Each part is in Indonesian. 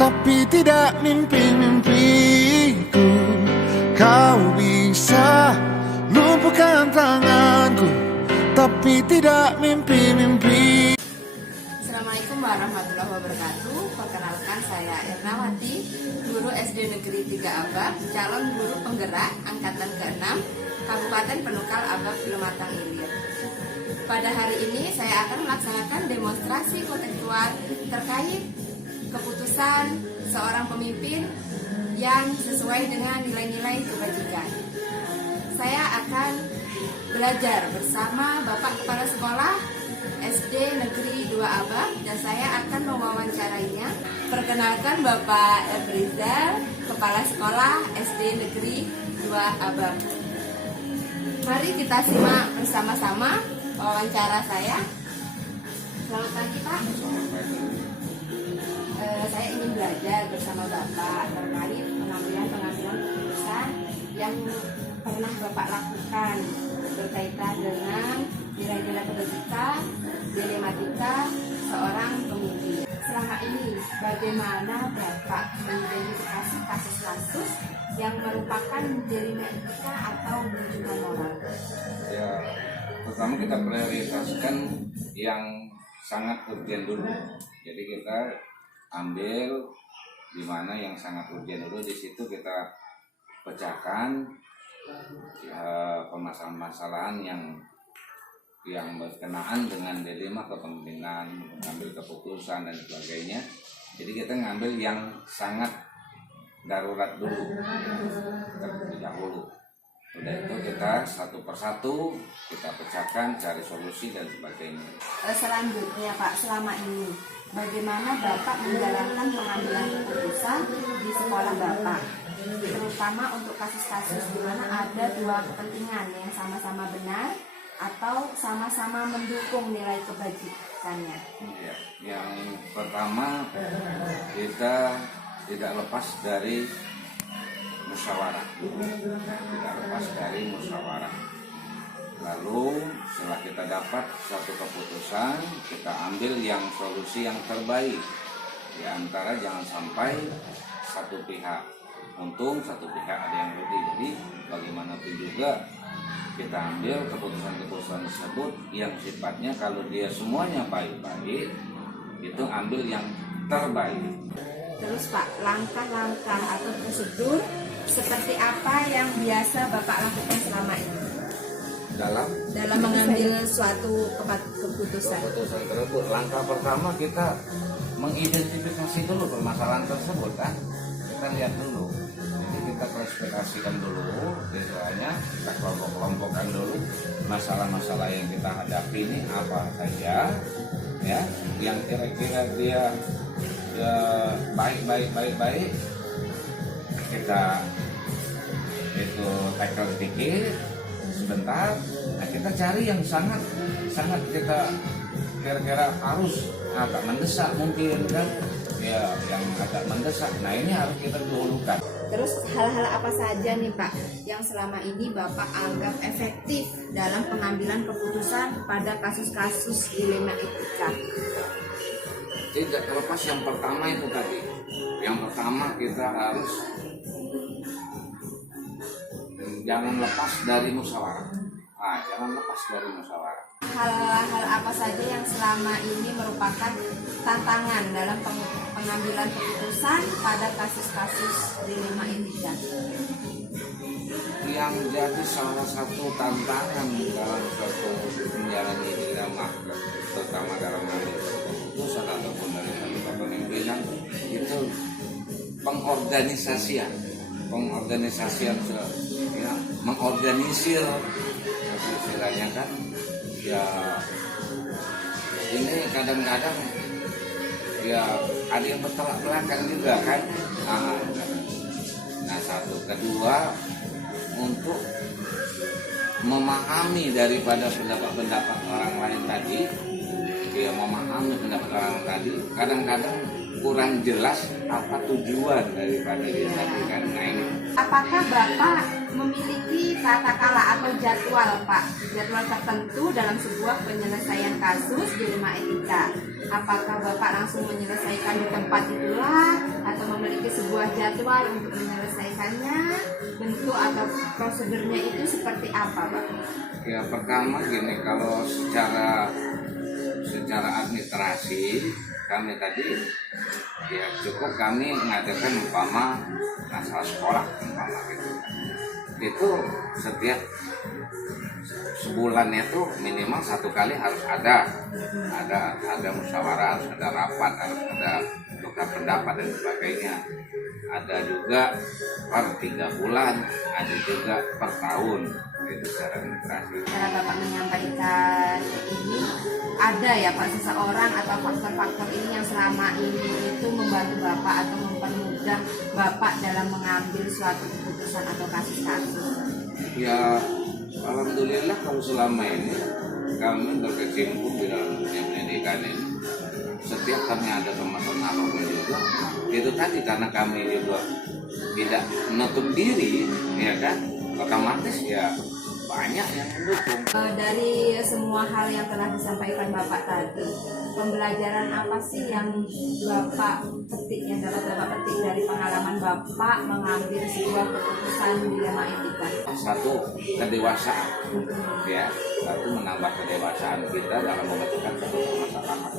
tapi tidak mimpi-mimpiku. Kau bisa lumpuhkan tanganku, tapi tidak mimpi-mimpi. Assalamualaikum warahmatullahi wabarakatuh. Perkenalkan, saya Ernawati, guru SD Negeri 3 Abab, calon guru penggerak angkatan ke-6 Kabupaten Penukal Abab Lumatang Ilir. Pada hari ini saya akan melaksanakan demonstrasi kontekstual terkait keputusan seorang pemimpin yang sesuai dengan nilai-nilai kebajikan. Saya akan belajar bersama Bapak Kepala Sekolah SD Negeri 2 Abab dan saya akan mewawancarainya. Perkenalkan Bapak Efrizal, Kepala Sekolah SD Negeri 2 Abab. Mari kita simak bersama-sama wawancara saya. Selamat pagi Pak. Saya ingin belajar bersama Bapak terkait pengambilan keputusan yang pernah Bapak lakukan berkaitan dengan nilai-nilai kebajikan, dilematika seorang pemimpin. Selama ini bagaimana Bapak mengidentifikasi kasus-kasus yang merupakan dilematika atau menunjukkan moral? Ya, pertama kita prioritaskan yang sangat urgent dulu. Jadi kita ambil di mana yang sangat urgent dulu, di situ kita pecahkan permasalahan-permasalahan yang berkenaan dengan dilema kepemimpinan, mengambil keputusan dan sebagainya. Jadi kita ngambil yang sangat darurat dulu terlebih dahulu. Udah itu kita satu persatu kita pecahkan, cari solusi dan sebagainya. Selanjutnya Pak, selama ini bagaimana Bapak menjalankan pengambilan keputusan di sekolah Bapak, terutama untuk kasus-kasus di mana ada dua kepentingan yang sama-sama benar atau sama-sama mendukung nilai kebajikannya? Ya, yang pertama kita tidak lepas dari musyawarah, Lalu setelah kita dapat suatu keputusan, kita ambil yang solusi yang terbaik. Di antara jangan sampai satu pihak untung, satu pihak ada yang rugi. Jadi bagaimanapun juga kita ambil keputusan-keputusan tersebut yang sifatnya kalau dia semuanya baik-baik, itu ambil yang terbaik. Terus Pak, langkah-langkah atau prosedur seperti apa yang biasa Bapak lakukan selama ini dalam mengambil suatu keputusan tersebut? Langkah pertama kita mengidentifikasi dulu permasalahan tersebut kan. Kita lihat dulu. Jadi kita klasifikasikan dulu, misalnya kita kelompok-kelompokkan dulu masalah-masalah yang kita hadapi ini apa saja, ya, yang kira-kira dia baik, kita itu tackle sedikit sebentar. Nah, kita cari yang sangat kita kira-kira harus agak mendesak mungkin kan, ya, yang agak mendesak. Nah, ini harus kita dahulukan. Terus hal-hal apa saja nih Pak yang selama ini Bapak anggap efektif dalam pengambilan keputusan pada kasus-kasus dilema etika? Tidak terlepas yang pertama itu tadi. Yang pertama kita harus jangan lepas dari musyawarah. Jangan lepas dari musyawarah. Hal-hal apa saja yang selama ini merupakan tantangan dalam pengambilan keputusan pada kasus-kasus dilema etika? Yang jadi salah satu tantangan dalam suatu menjalani dilema, terutama dalam mengambil keputusan ataupun dari satu kepemimpinan, itu pengorganisasian ya, mengorganisir istilahnya kan, ya, ini kadang-kadang ya ada yang bertolak belakang juga kan. Nah, satu, kedua, untuk memahami daripada pendapat-pendapat orang lain tadi, ya, memahami pendapat orang tadi, kadang-kadang kurang jelas apa tujuan daripada dia tadi kan. Nah, ini apakah Bapak memiliki katakanlah atau jadwal Pak, jadwal tertentu dalam sebuah penyelesaian kasus dilema etika? Apakah Bapak langsung menyelesaikan di tempat itulah jadwal untuk menyelesaikannya, bentuk atau prosedurnya itu seperti apa, Pak? Ya pertama gini, kalau secara administrasi kami tadi ya cukup kami mengadakan masalah sekolah gitu. Itu setiap sebulan itu minimal 1 kali harus ada musyawarah, harus ada rapat, harus ada tukar pendapat dan sebagainya. Ada juga per 3 bulan, ada juga per tahun. Itu secara administrasi. Cara Bapak menyampaikan ini, ada ya Pak seseorang atau faktor-faktor ini yang selama ini itu membantu Bapak atau mempermudah Bapak dalam mengambil suatu keputusan atau kasus-kasus? Ya alhamdulillah kalau selama ini kami berkecimpung di dalam dunia pendidikan ini, setiap kami ada permasalahan apapun juga, itu tadi karena kami juga tidak menutup diri, ya kan, otomatis ya banyak yang mendukung. Dari semua hal yang telah disampaikan Bapak tadi, pembelajaran apa sih yang Bapak petik, yang dapat Bapak petik dari pengalaman Bapak mengambil sebuah keputusan dilema etika? Satu, kedewasaan, ya. Satu, menambah kedewasaan kita dalam memecahkan satu permasalahan.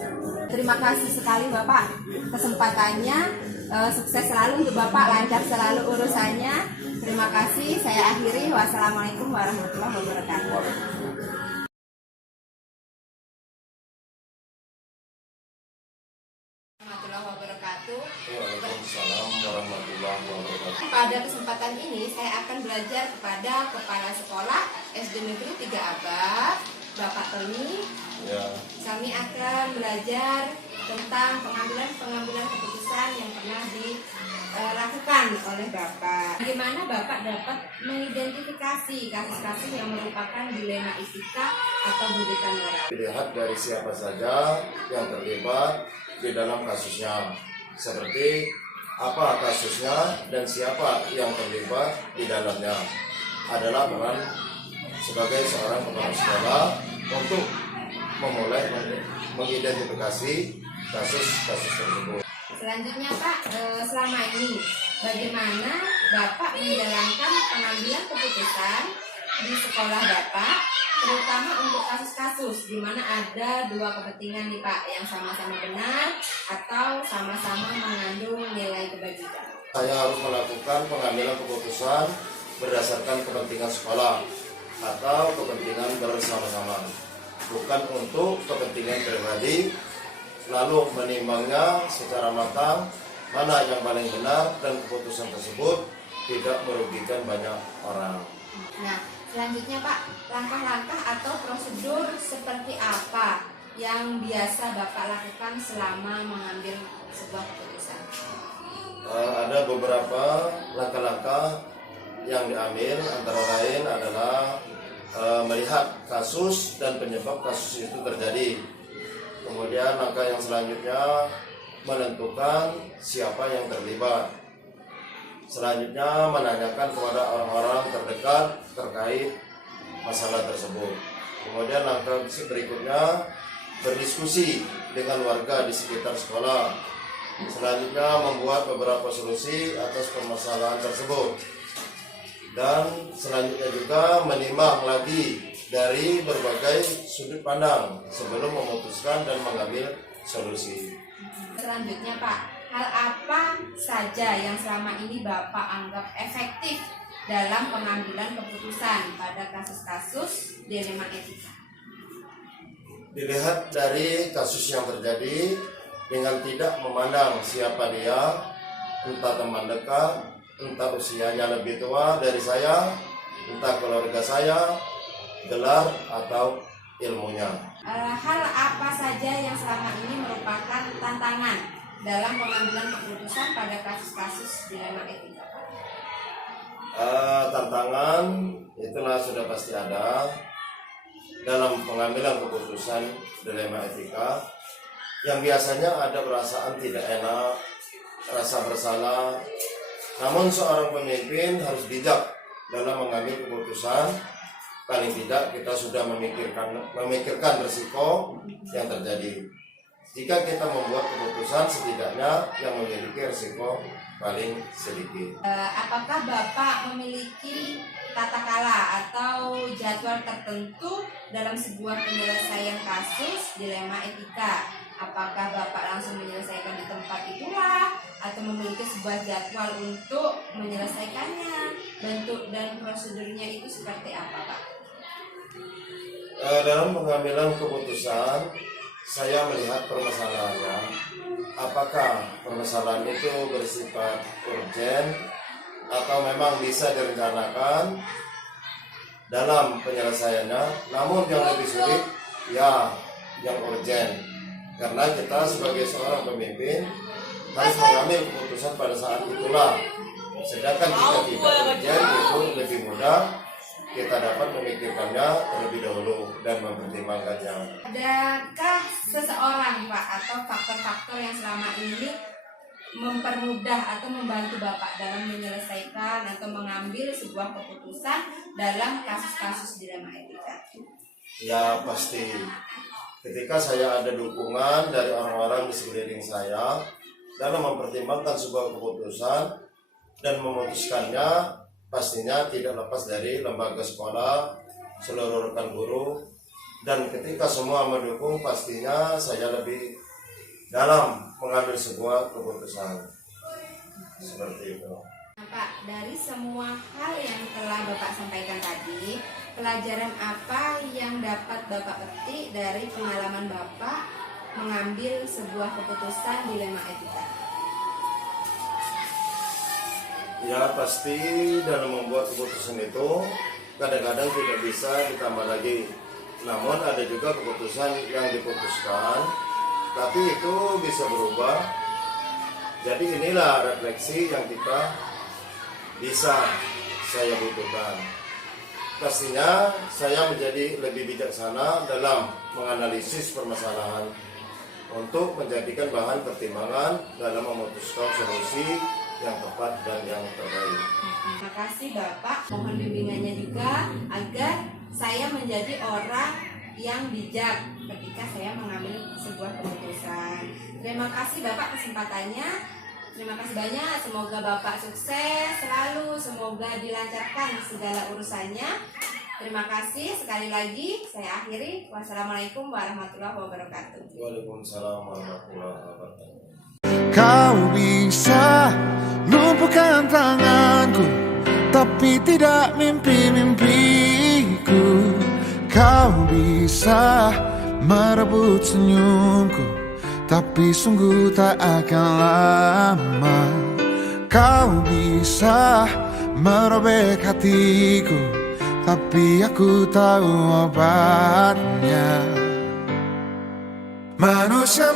Terima kasih sekali Bapak kesempatannya. Sukses selalu untuk Bapak, lancar selalu urusannya. Terima kasih, saya akhiri. Wassalamualaikum warahmatullahi wabarakatuh. Warahmatullahi wabarakatuh. Waalaikumsalam warahmatullahi wabarakatuh. Pada kesempatan ini saya akan belajar kepada Kepala Sekolah SD Negeri 3 Abab, Bapak Tony. Ya, Kami akan belajar tentang pengambilan keputusan yang pernah dilakukan oleh Bapak. Bagaimana Bapak dapat mengidentifikasi kasus-kasus yang merupakan dilema etika atau dudukan moral? dilihat dari siapa saja yang terlibat di dalam kasusnya, seperti apa kasusnya dan siapa yang terlibat di dalamnya. Adalah peran sebagai seorang kepala sekolah untuk memulai mengidentifikasi kasus-kasus tersebut. Selanjutnya Pak, selama ini bagaimana Bapak menjalankan pengambilan keputusan di sekolah Bapak, terutama untuk kasus-kasus di mana ada dua kepentingan nih Pak, yang sama-sama benar atau sama-sama mengandung nilai kebajikan? Saya harus melakukan pengambilan keputusan berdasarkan kepentingan sekolah atau kepentingan bersama-sama, bukan untuk kepentingan pribadi, lalu menimbangnya secara matang mana yang paling benar dan keputusan tersebut tidak merugikan banyak orang. Nah, selanjutnya Pak, langkah-langkah atau prosedur seperti apa yang biasa Bapak lakukan selama mengambil sebuah keputusan? Ada beberapa langkah-langkah yang diambil, antara lain adalah melihat kasus dan penyebab kasus itu terjadi. Kemudian langkah yang selanjutnya menentukan siapa yang terlibat. Selanjutnya menanyakan kepada orang-orang terdekat terkait masalah tersebut. Kemudian langkah berikutnya berdiskusi dengan warga di sekitar sekolah. Selanjutnya membuat beberapa solusi atas permasalahan tersebut. Dan selanjutnya juga menimbang lagi dari berbagai sudut pandang sebelum memutuskan dan mengambil solusi. Selanjutnya Pak, hal apa saja yang selama ini Bapak anggap efektif dalam pengambilan keputusan pada kasus-kasus dilema etika? Dilihat dari kasus yang terjadi dengan tidak memandang siapa dia, entah teman dekat, entah usianya lebih tua dari saya, entah keluarga saya, gelar atau ilmunya. Hal apa saja yang selama ini merupakan tantangan dalam pengambilan keputusan pada kasus-kasus dilema etika? Tantangan itulah sudah pasti ada dalam pengambilan keputusan dilema etika, yang biasanya ada perasaan tidak enak, rasa bersalah. Namun seorang pemimpin harus bijak dalam mengambil keputusan. Paling tidak kita sudah memikirkan risiko yang terjadi. jika kita membuat keputusan setidaknya yang memiliki risiko paling sedikit. Apakah Bapak memiliki tata kala atau jadwal tertentu dalam sebuah penyelesaian kasus dilema etika? Apakah Bapak langsung menyelesaikan di tempat itulah atau memiliki sebuah jadwal untuk menyelesaikannya? Bentuk dan prosedurnya itu seperti apa, Pak? Dalam pengambilan keputusan, saya melihat permasalahannya. Apakah permasalahan itu bersifat urgen atau memang bisa direncanakan dalam penyelesaiannya? Namun yang lebih sulit, ya yang urgen. Karena kita sebagai seorang pemimpin harus mengambil keputusan pada saat itulah. Sedangkan jika tidak urgen, itu lebih mudah kita dapat memikirkannya terlebih dahulu dan mempertimbangkannya. Adakah seseorang, Pak, atau faktor-faktor yang selama ini mempermudah atau membantu Bapak dalam menyelesaikan atau mengambil sebuah keputusan dalam kasus-kasus dilema etika? Ya pasti. Ketika saya ada dukungan dari orang-orang di sekeliling saya dalam mempertimbangkan sebuah keputusan dan memutuskannya, pastinya tidak lepas dari lembaga sekolah, seluruh rekan guru, dan ketika semua mendukung, pastinya saya lebih dalam mengambil sebuah keputusan. Seperti itu. Nah, Pak, dari semua hal yang telah Bapak sampaikan tadi, pelajaran apa yang dapat Bapak petik dari pengalaman Bapak mengambil sebuah keputusan dilema etika? Ya pasti dalam membuat keputusan itu kadang-kadang tidak bisa ditambah lagi. Namun ada juga keputusan yang diputuskan tapi itu bisa berubah. Jadi inilah refleksi yang kita bisa saya butuhkan. Pastinya saya menjadi lebih bijaksana dalam menganalisis permasalahan untuk menjadikan bahan pertimbangan dalam memutuskan solusi yang tepat dan yang terbaik. Terima kasih Bapak, mohon bimbingannya juga agar saya menjadi orang yang bijak ketika saya mengambil sebuah keputusan. Terima kasih Bapak kesempatannya. Terima kasih banyak, semoga Bapak sukses selalu, semoga dilancarkan segala urusannya. Terima kasih sekali lagi, saya akhiri. Wassalamualaikum warahmatullahi wabarakatuh. Waalaikumsalam warahmatullahi wabarakatuh. Kau bisa lumpuhkan tanganku, tapi tidak mimpi-mimpiku. Kau bisa merebut senyumku, tapi sungguh tak akan lama. Kau bisa merobek hatiku, tapi aku tahu obatnya. Manusia